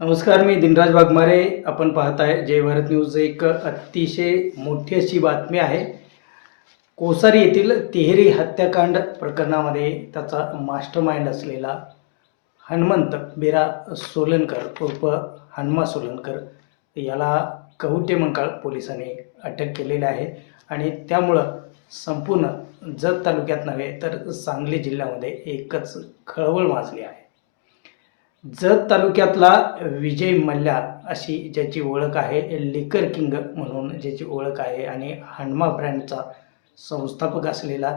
नमस्कार, मी दिनराज वाघमारे. आपण पाहत आहे जय भारत न्यूज. एक अतिशय मोठी अशी बातमी आहे. कोसारी येथील तिहेरी हत्याकांड प्रकरणामध्ये त्याचा मास्टरमाइंड असलेला हनुमंत बिरा सोलनकर उर्फ हनुमा सोलनकर याला कवठेमंकाळ पोलिसांनी अटक केलेली आहे आणि त्यामुळं संपूर्ण जत तालुक्यात नव्हे तर सांगली जिल्ह्यामध्ये एकच खळबळ माजली आहे. जत तालुक्यातला विजय मल्ल्या अशी ज्याची ओळख आहे, लिकर किंग म्हणून ज्याची ओळख आहे आणि हनुमा ब्रँडचा संस्थापक असलेला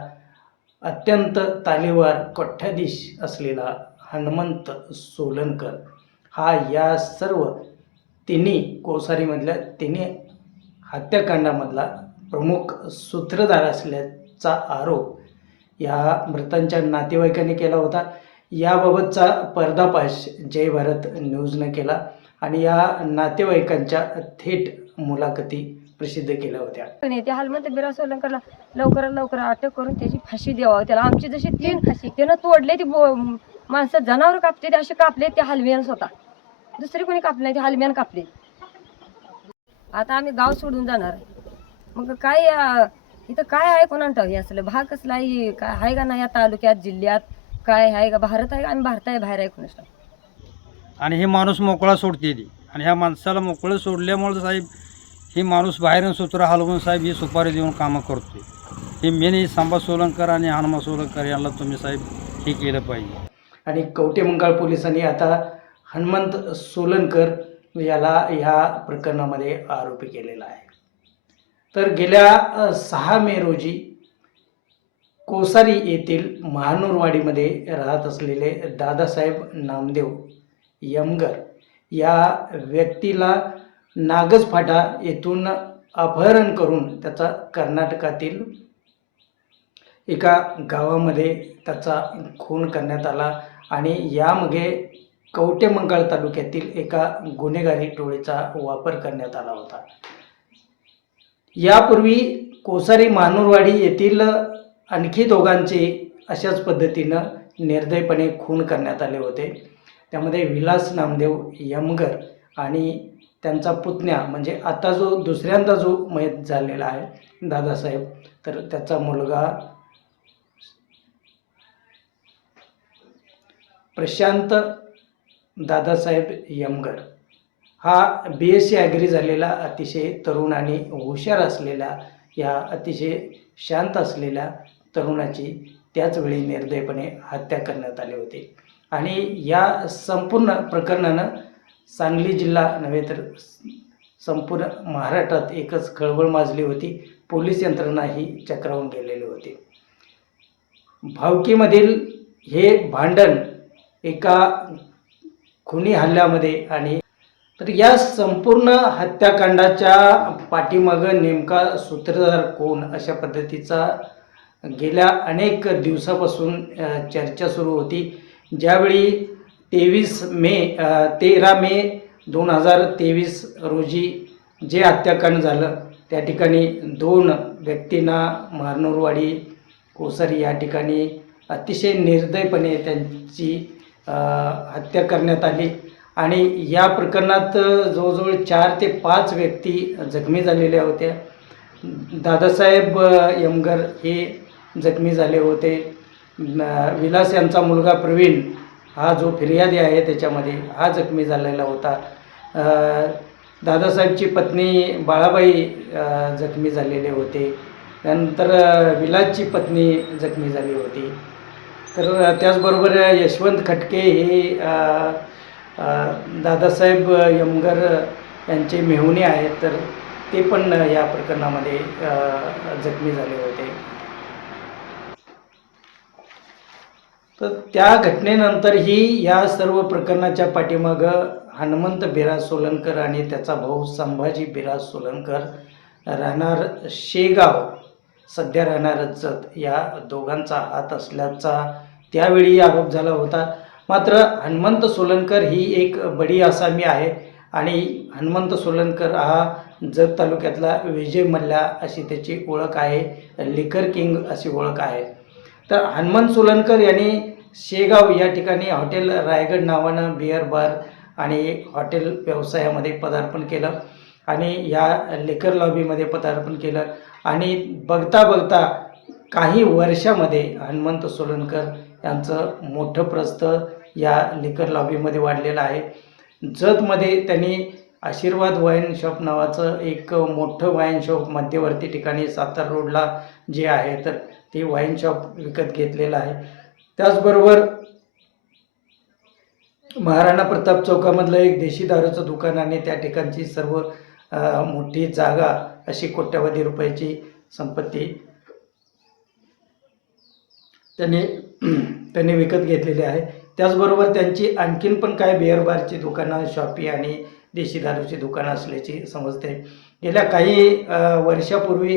अत्यंत तालेवार कोट्याधीश असलेला हनुमंत सोलनकर हा या सर्व तिन्ही कोसारीमधल्या तिन्ही हत्याकांडामधला प्रमुख सूत्रधार असल्याचा आरोप या मृतांच्या नातेवाईकांनी केला होता. याबाबतचा पर्दाफाश जय भारत न्यूजने केला आणि या नातेवाईकांच्या थेट मुलाखती प्रसिद्ध केल्या होत्या. त्या हनुमंत बिरा सोलंकरला लवकरात लवकर अटक करून त्याची फाशी द्यावा. त्याला आमची जशी 3 फाशी त्यानं तोडले, ती माणसं जनावर कापते ते असे कापले, ते हलव्यान स्वतः दुसरी कोणी कापले नाही, ते हलव्यान कापले. आता आम्ही गाव सोडून जाणार. मग काय इथं काय आहे कोणाला ठाऊक? हे असलं भाग कसला आहे, काय आहे का नाही या तालुक्यात जिल्ह्यात, काय आहे का? भारत आहे का आम्ही भारत आहे बाहेर आहे कोणाला? आणि हे माणूस मोकळा सोडते ती, आणि ह्या माणसाला मोकळं सोडल्यामुळे साहेब हे माणूस बाहेरून सूत्र हलवून साहेब ही सुपारी देऊन कामं करतोय. हे मेन ही सांबा सोलनकर आणि हनुमा सोलनकर यांना तुम्ही साहेब हे केलं पाहिजे. आणि कवठेमंकाळ पोलिसांनी आता हनुमंत सोलनकर याला ह्या प्रकरणामध्ये आरोपी केलेला आहे. तर गेल्या 6 मे रोजी कोसारी येथील महानूरवाडीमध्ये राहत असलेले दादासाहेब नामदेव यमगर या व्यक्तीला नागज फाटा येथून अपहरण करून त्याचा कर्नाटकातील एका गावामध्ये त्याचा खून करण्यात आला आणि यामध्ये कवठेमंकाळ तालुक्यातील एका गुन्हेगारी टोळीचा वापर करण्यात आला होता. यापूर्वी कोसारी महानूरवाडी येथील आणखी दोघांचे अशाच पद्धतीनं निर्दयपणे खून करण्यात आले होते. त्यामध्ये विलास नामदेव यमगर आणि त्यांचा पुतण्या, म्हणजे आता जो दुसऱ्यांदा जो मयत झालेला आहे दादासाहेब, तर त्याचा मुलगा प्रशांत दादासाहेब यमगर हा BSc ॲग्री झालेला अतिशय तरुण आणि हुशार असलेला या अतिशय शांत असलेल्या तरुणाची त्याचवेळी निर्दयपणे हत्या करण्यात आली होती. आणि या संपूर्ण प्रकरणानं सांगली जिल्हा नव्हे तर संपूर्ण महाराष्ट्रात एकच खळबळ माजली होती. पोलीस यंत्रणा ही चक्रावून गेलेली होती. भावकीमधील हे भांडण एका खुनी हल्ल्यामध्ये, आणि तर या संपूर्ण हत्याकांडाच्या पाठीमागं नेमका सूत्रधार कोण अशा पद्धतीचा गेल्या अनेक दिवसापासून चर्चा सुरू होती. ज्यावेळी 13 मे 2023 रोजी जे हत्याकांड झालं त्या ठिकाणी 2 व्यक्तींना महानूरवाडी कोसारी या ठिकाणी अतिशय निर्दयपणे त्यांची हत्या करण्यात आली आणि या प्रकरणात जवळजवळ 4 ते 5 व्यक्ती जखमी झालेल्या होत्या. दादासाहेब यमगर हे जखमी झाले होते. विलास यांचा मुलगा प्रवीण हा जो फिर्यादी आहे त्याच्यामध्ये हा जखमी झालेला होता. दादासाहेबची पत्नी बाळाबाई जखमी झालेले होते. त्यानंतर विलासची पत्नी जखमी झाली होती. तर त्याचबरोबर यशवंत खटके हे दादासाहेब यमगर यांचे मेहुणे आहेत, तर ते पण या प्रकरणामध्ये जखमी झाले होते. तर त्या घटनेनंतरही या सर्व प्रकरणाच्या पाठीमागं हनुमंत बिरा सोलनकर आणि त्याचा भाऊ संभाजी बिरा सोलनकर राहणार शेगाव, सध्या राहणार जत, या दोघांचा हात असल्याचा त्यावेळी आरोप झाला होता. मात्र हनुमंत सोलनकर ही एक बडी आसामी आहे आणि हनुमंत सोलनकर हा जत तालुक्यातला विजय मल्ल्या अशी त्याची ओळख आहे, लिकर किंग अशी ओळख आहे. तर हनुमंत सोलनकर यांनी शेगाव या ठिकाणी हॉटेल रायगड नावानं बिअर बार आणि हॉटेल व्यवसायामध्ये पदार्पण केलं आणि या लिकर लॉबीमध्ये पदार्पण केलं आणि बघता बघता काही वर्षामध्ये हनुमंत सोलनकर यांचं मोठं प्रस्थ या लिकर लॉबीमध्ये वाढलेलं आहे. जतमध्ये त्यांनी आशीर्वाद वाईन शॉप नावाचं एक मोठं वाईन शॉप मध्यवर्ती ठिकाणी सातारा रोडला जे आहे तर ते वाईन शॉप विकत घेतलेलं आहे. त्याचबरोबर महाराणा प्रताप चौकामधलं एक देशी दारूचं दुकान आणि त्या ठिकाणची सर्व मोठी जागा अशी कोट्यावधी रुपयाची संपत्ती त्यांनी विकत घेतलेली आहे. त्याचबरोबर त्यांची आणखीन पण काय बिअर बारची दुकानं, शॉपी आणि देशी दारूची दुकानं असल्याची समजते. गेल्या काही वर्षापूर्वी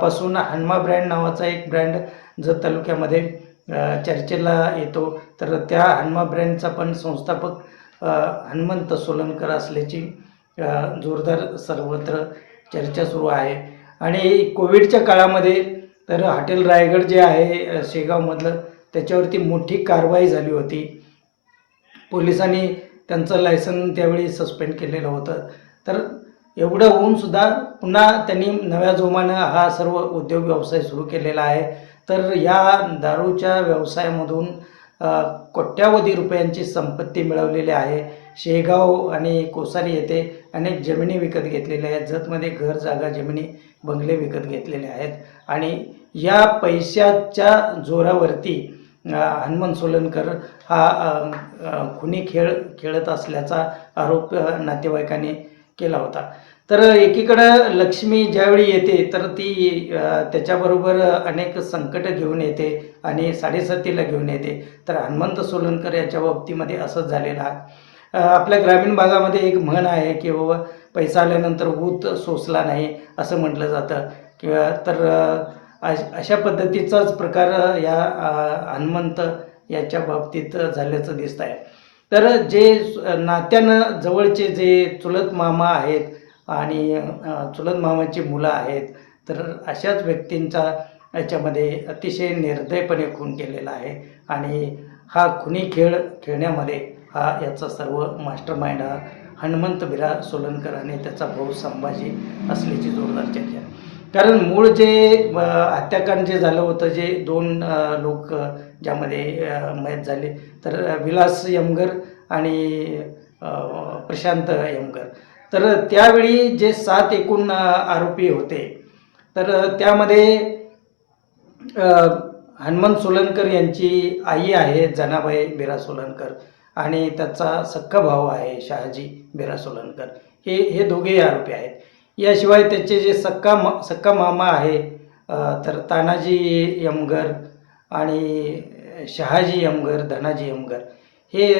पासून हनुमा ब्रँड नावाचा एक ब्रँड जत तालुक्यामध्ये चर्चेला येतो. तर त्या हनुमा ब्रँडचा पण संस्थापक हनुमंत सोलनकर असल्याची जोरदार सर्वत्र चर्चा सुरू आहे. आणि कोविडच्या काळामध्ये तर हॉटेल रायगड जे आहे शेगावमधलं त्याच्यावरती मोठी कारवाई झाली होती. पोलिसांनी त्यांचं लायसन त्यावेळी सस्पेंड केलेलं होतं. तर एवढं होऊनसुद्धा पुन्हा त्यांनी नव्या जोमानं हा सर्व उद्योग व्यवसाय सुरू केलेला आहे. तर या दारूच्या व्यवसायामधून कोट्यावधी रुपयांची संपत्ती मिळवलेली आहे. शेगाव आणि कोसारी येथे अनेक जमिनी विकत घेतलेल्या आहेत. जतमध्ये घर, जागा, जमिनी, बंगले विकत घेतलेले आहेत आणि या पैशाच्या जोरावरती हनुमंत सोलनकर हा खुनी खेळ खेळत असल्याचा आरोप नातेवाईकांनी केला होता. तर एकीकडं लक्ष्मी ज्यावेळी येते तर ती त्याच्याबरोबर अनेक संकटं घेऊन येते आणि साडेसातीला घेऊन येते. तर हनुमंत सोलनकर याच्या बाबतीमध्ये असंच झालेलं आहे. आपल्या ग्रामीण भागामध्ये एक म्हण आहे की बाबा पैसा आल्यानंतर भूत सोसला नाही असं म्हटलं जातं किंवा तर अशा पद्धतीचाच प्रकार या हनुमंत याच्या बाबतीत झाल्याचं दिसत आहे. तर जे नात्यानं जवळचे जे चुलत मामा आहेत आणि चुलत मामाची मुलं आहेत तर अशाच व्यक्तींचा याच्यामध्ये अतिशय निर्दयपणे खून केलेला आहे आणि हा खुनी खेळ खेळण्यामध्ये हा याचा सर्व मास्टर माइंड हा हनुमंत बिरा सोलनकर आणि त्याचा भाऊ संभाजी असल्याची जोरदार चर्चा आहे. कारण मूळ जे हत्याकांड जे झालं होतं, जे 2 लोक ज्यामध्ये मयत झाले तर विलास यमगर आणि प्रशांत यमगर. तर त्यावेळी जे 7 एकूण आरोपी होते तर त्यामध्ये हनुमंत सोलनकर यांची आई आहे जनाबाई बिरा सोलनकर आणि त्याचा सख्खा भाऊ आहे शहाजी बिरा सोलनकर. हे दोघेही आरोपी आहेत. याशिवाय त्याचे जे सक्का मामा आहे तर तानाजी यमगर आणि शहाजी यमगर, धनाजी यमगर हे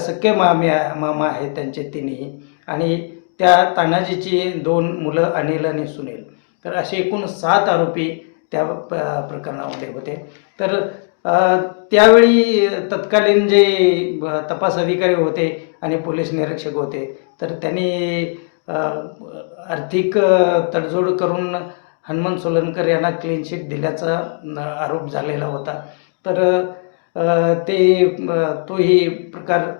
सक्के मामा आहेत त्यांचे तिन्ही. आणि त्या तानाजीची 2 मुलं अनिल आणि सुनील. तर असे एकूण 7 आरोपी त्या प्रकरणामध्ये होते. तर त्यावेळी तत्कालीन जे तपास अधिकारी होते आणि पोलीस निरीक्षक होते तर त्यांनी आर्थिक तडजोड करून हनुमंत सोलनकर यांना क्लीन शीट दिल्याचा आरोप झालेला होता. तर तोही प्रकार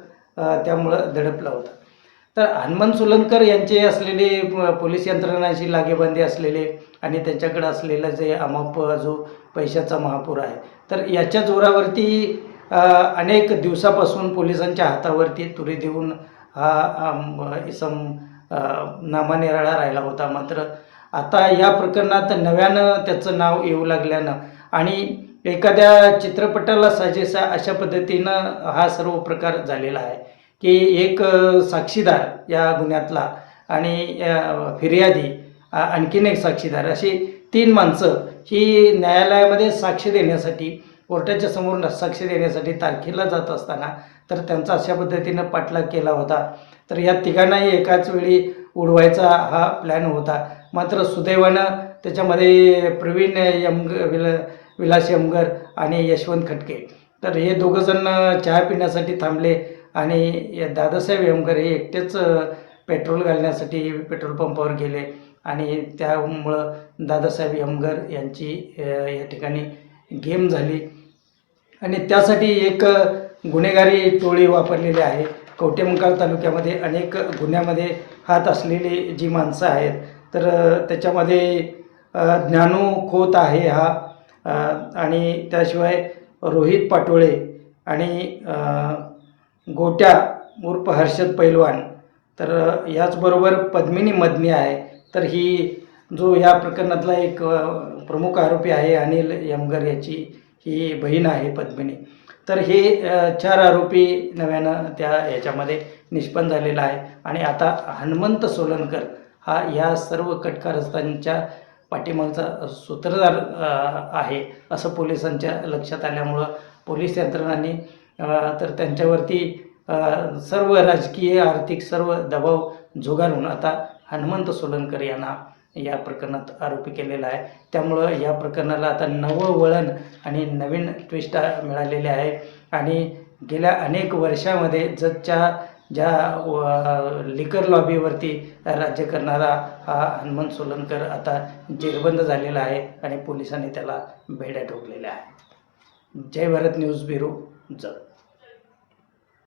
त्यामुळं दडपला होता. तर हनुमंत सोलनकर यांचे असलेले पोलीस यंत्रणाशी लागेबांधे असलेले आणि त्यांच्याकडे असलेला जे अमाप जो पैशाचा महापूर आहे तर याच्या जोरावरती अनेक दिवसापासून पोलिसांच्या हातावरती तुरी देऊन हा इसम नामानिराळा राहिला होता. मात्र आता या प्रकरणात नव्यानं त्याचं नाव येऊ लागल्यानं आणि एखाद्या चित्रपटाला साजेसा अशा पद्धतीनं हा सर्व प्रकार झालेला आहे की एक साक्षीदार या गुन्ह्यातला आणि फिर्यादी आणखीन एक साक्षीदार अशी 3 माणसं ही न्यायालयामध्ये साक्ष देण्यासाठी कोर्टाच्या समोर साक्ष देण्यासाठी तारखेला जात असताना तर त्यांचा अशा पद्धतीनं पाठलाग केला होता. तर या तिघांनाही एकाच वेळी उडवायचा हा प्लॅन होता. मात्र सुदैवानं त्याच्यामध्ये प्रवीण विलास यमगर आणि यशवंत खटके तर हे दोघंजण चहा पिण्यासाठी थांबले आणि दादासाहेब यमगर हे एकटेच पेट्रोल घालण्यासाठी पेट्रोल पंपावर गेले आणि त्यामुळं दादासाहेब यमगर यांची या ठिकाणी गेम झाली आणि त्यासाठी एक गुन्हेगारी टोळी वापरलेली आहे. कवठेमंकाळ तालुक्यामध्ये अनेक गुन्ह्यामध्ये हात असलेली जी माणसं आहेत, तर त्याच्यामध्ये ज्ञानू खोत आहे हा, आणि त्याशिवाय रोहित पाटोळे आणि गोट्या उर्फ हर्षद पैलवान, तर याचबरोबर पद्मिनी मदनी आहे. तर ही जो या प्रकरणातला एक प्रमुख आरोपी आहे अनिल यमगर, याची ही बहीण आहे पद्मिनी. तर हे 4 आरोपी नव्यानं त्या याच्यामध्ये निष्पन्न झालेला आहे. आणि आता हनुमंत सोलनकर हा या सर्व कटकारस्थांच्या पाठीमागचा सूत्रधार आहे असं पोलिसांच्या लक्षात आल्यामुळं पोलीस यंत्रणांनी तर त्यांच्यावरती सर्व राजकीय आर्थिक सर्व दबाव झुगारून आता हनुमंत सोलनकर यांना या प्रकरणात आरोपी केलेला आहे. त्यामुळं या प्रकरणाला आता नवं वळण आणि नवीन ट्विस्ट मिळालेले आहे. आणि गेल्या अनेक वर्षामध्ये जगच्या ज्या लिकर लॉबीवरती राज्य करणारा हा हनुमंत सोलनकर आता जेरबंद झालेला आहे आणि पोलिसांनी त्याला बेड्या ठोकलेल्या आहे. जय भारत न्यूज ब्युरो, जत.